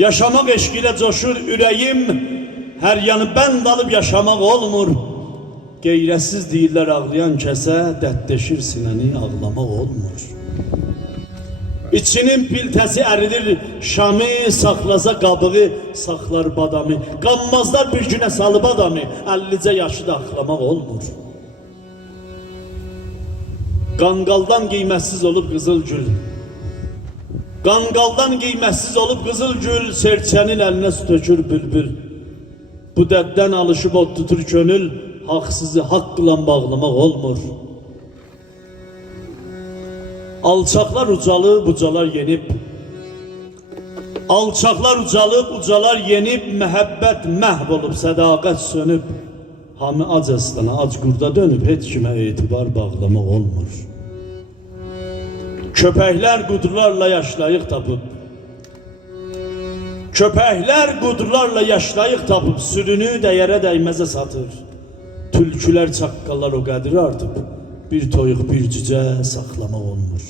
Yaşamak eşkiyle coşur ürəyim, hər yanı bənd alıb yaşamaq olmur. Qeyrəsiz deyirlər ağlayan kəsə, dərddeşir sinəni ağlamaq olmur. İçinin piltəsi əridir şamı, saxlasa qabığı, saxlar badamı. Qanmazlar bir günə salıb adamı, 50-cə yaşı da axlamaq olmur. Qanqaldan qiymətsiz olub qızıl gül. Qanqaldan qiymətsiz olub qızıl gül, serçənin əlinə su tökür bülbül. Bu dəbdən alışıb od tutur könül, haqsızı haqqla bağlamaq olmur. Alçaqlar ucalıb, ucalar yenib. Alçaqlar ucalıb, ucalar yenib, məhəbbət məhv olub, sədaqət sönüb. Hamı acastana, ac qurda dönüb, heç kimə etibar bağlamaq olmur. Köpəklər qudurlarla yaşlayıq tapıb. Köpəklər qudurlarla yaşlayıq tapıb, sürünü dəyərə dəyməzə satır. Tülkülər çaqqallar o qədri artıb, bir toyuq bir cücə saxlamaq olmur.